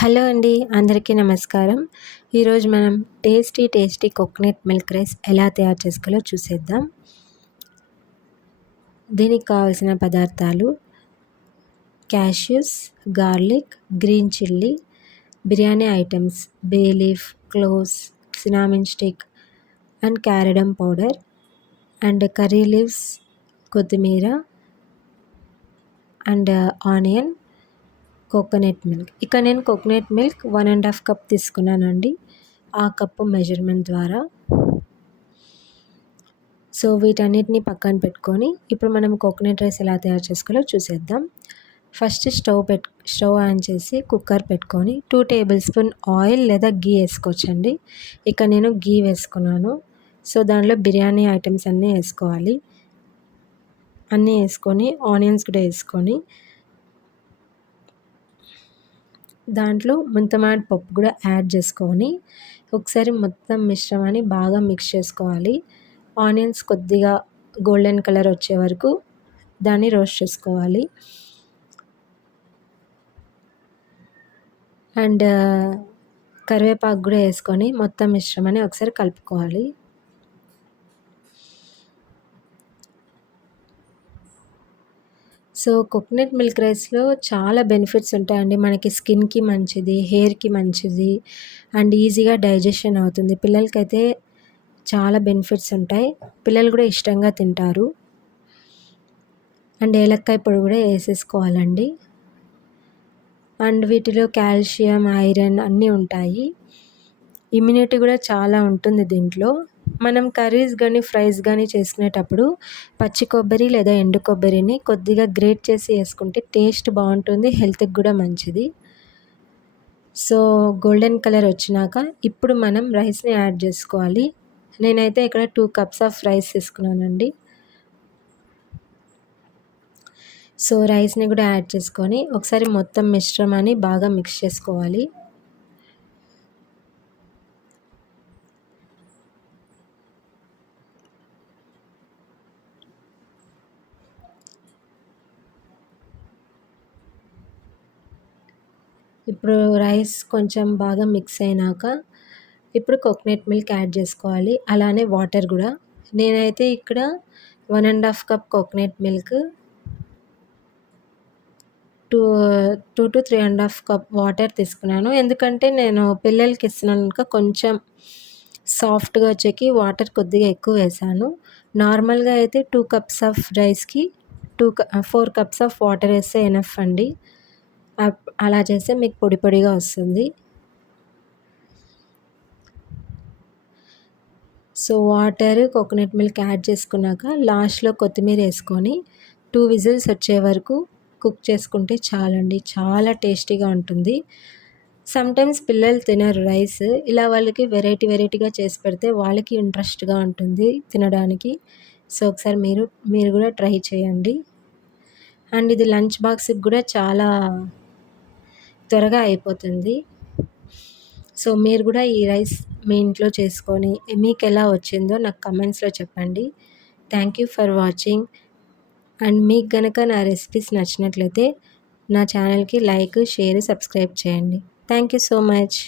Hello అండి, అందరికీ నమస్కారం. ఈరోజు మనం టేస్టీ కోకోనట్ మిల్క్ రైస్ ఎలా తయారు చేసుకోవాలో చూసేద్దాం. దీనికి కావాల్సిన పదార్థాలు: cashews, garlic, green chilli, biryani items, bay leaf, cloves, cinnamon stick and cardamom powder and curry leaves, కొత్తిమీర అండ్ ఆనియన్, కోకోనట్ మిల్క్. ఇక్కడ నేను కోకోనట్ మిల్క్ 1.5 కప్ తీసుకున్నానండి, ఆ కప్పు మెజర్మెంట్ ద్వారా. సో వీటన్నిటిని పక్కన పెట్టుకొని ఇప్పుడు మనం కోకోనట్ రైస్ ఎలా తయారు చేసుకోవాలో చూసేద్దాం. ఫస్ట్ స్టవ్ ఆన్ చేసి కుక్కర్ పెట్టుకొని 2 టేబుల్ స్పూన్ ఆయిల్ లేదా గీ వేసుకోవచ్చండి. ఇక్కడ నేను గీ వేసుకున్నాను. సో దాంట్లో బిర్యానీ ఐటమ్స్ అన్నీ వేసుకోవాలి. అన్నీ వేసుకొని ఆనియన్స్ కూడా వేసుకొని దాంట్లో ముంతమాడి పప్పు కూడా యాడ్ చేసుకొని ఒకసారి మొత్తం మిశ్రమాన్ని బాగా మిక్స్ చేసుకోవాలి. ఆనియన్స్ కొద్దిగా గోల్డెన్ కలర్ వచ్చే వరకు దాన్ని రోస్ట్ చేసుకోవాలి. అండ్ కరివేపాకు కూడా వేసుకొని మొత్తం మిశ్రమాన్ని ఒకసారి కలుపుకోవాలి. సో కోకోనట్ మిల్క్ రైస్లో చాలా బెనిఫిట్స్ ఉంటాయండి. మనకి స్కిన్కి మంచిది, హెయిర్కి మంచిది అండ్ ఈజీగా డైజెషన్ అవుతుంది. పిల్లలకైతే చాలా బెనిఫిట్స్ ఉంటాయి. పిల్లలు కూడా ఇష్టంగా తింటారు. అండ్ ఏలక్కాయ పొడి కూడా వేసేసుకోవాలండి. అండ్ వీటిలో కాల్షియం, ఐరన్ అన్నీ ఉంటాయి. ఇమ్యూనిటీ కూడా చాలా ఉంటుంది దీంట్లో. మనం కర్రీస్ కానీ ఫ్రైస్ కానీ చేసుకునేటప్పుడు పచ్చి కొబ్బరి లేదా ఎండు కొబ్బరిని కొద్దిగా గ్రేట్ చేసి వేసుకుంటే టేస్ట్ బాగుంటుంది, హెల్త్కి కూడా మంచిది. సో గోల్డెన్ కలర్ వచ్చినాక ఇప్పుడు మనం రైస్ని యాడ్ చేసుకోవాలి. నేనైతే ఇక్కడ 2 కప్స్ ఆఫ్ రైస్ తీసుకున్నానండి. సో రైస్ని కూడా యాడ్ చేసుకొని ఒకసారి మొత్తం మిశ్రమాన్ని బాగా మిక్స్ చేసుకోవాలి. ఇప్పుడు రైస్ కొంచెం బాగా మిక్స్ అయినాక ఇప్పుడు కోకోనట్ మిల్క్ యాడ్ చేసుకోవాలి. అలానే వాటర్ కూడా. నేనైతే ఇక్కడ 1.5 cup coconut milk 2 to 3.5 cup water తీసుకున్నాను. ఎందుకంటే నేను పిల్లలకి ఇస్తున్నాను కనుక కొంచెం సాఫ్ట్గా వచ్చేకి వాటర్ కొద్దిగా ఎక్కువ వేసాను. నార్మల్గా అయితే 2 కప్స్ ఆఫ్ రైస్కి 4 కప్స్ ఆఫ్ వాటర్ వేస్తే ఎనఫ్ అండి. అలా చేస్తే మీకు పొడి పొడిగా వస్తుంది. So water, coconut milk add చేసుకున్నాక లాస్ట్లో కొత్తిమీర వేసుకొని 2 విజిల్స్ వచ్చే వరకు కుక్ చేసుకుంటే చాలండి. చాలా టేస్టీగా ఉంటుంది. సమ్టైమ్స్ పిల్లలు తినరు రైస్. ఇలా వాళ్ళకి వెరైటీగా చేసి పెడితే వాళ్ళకి ఇంట్రెస్ట్గా ఉంటుంది తినడానికి. సో ఒకసారి మీరు కూడా ట్రై చేయండి. అండ్ ఇది లంచ్ బాక్స్కి కూడా చాలా త్వరగా అయిపోతుంది. సో మీరు కూడా ఈ రైస్ మీ ఇంట్లో చేసుకొని మీకు ఎలా వచ్చిందో నాకు కమెంట్స్లో చెప్పండి. Thank you for watching. And మీకు కనుక నా రెసిపీస్ నచ్చినట్లయితే నా ఛానల్కి లైక్, షేర్, సబ్స్క్రైబ్ చేయండి. Thank you so much.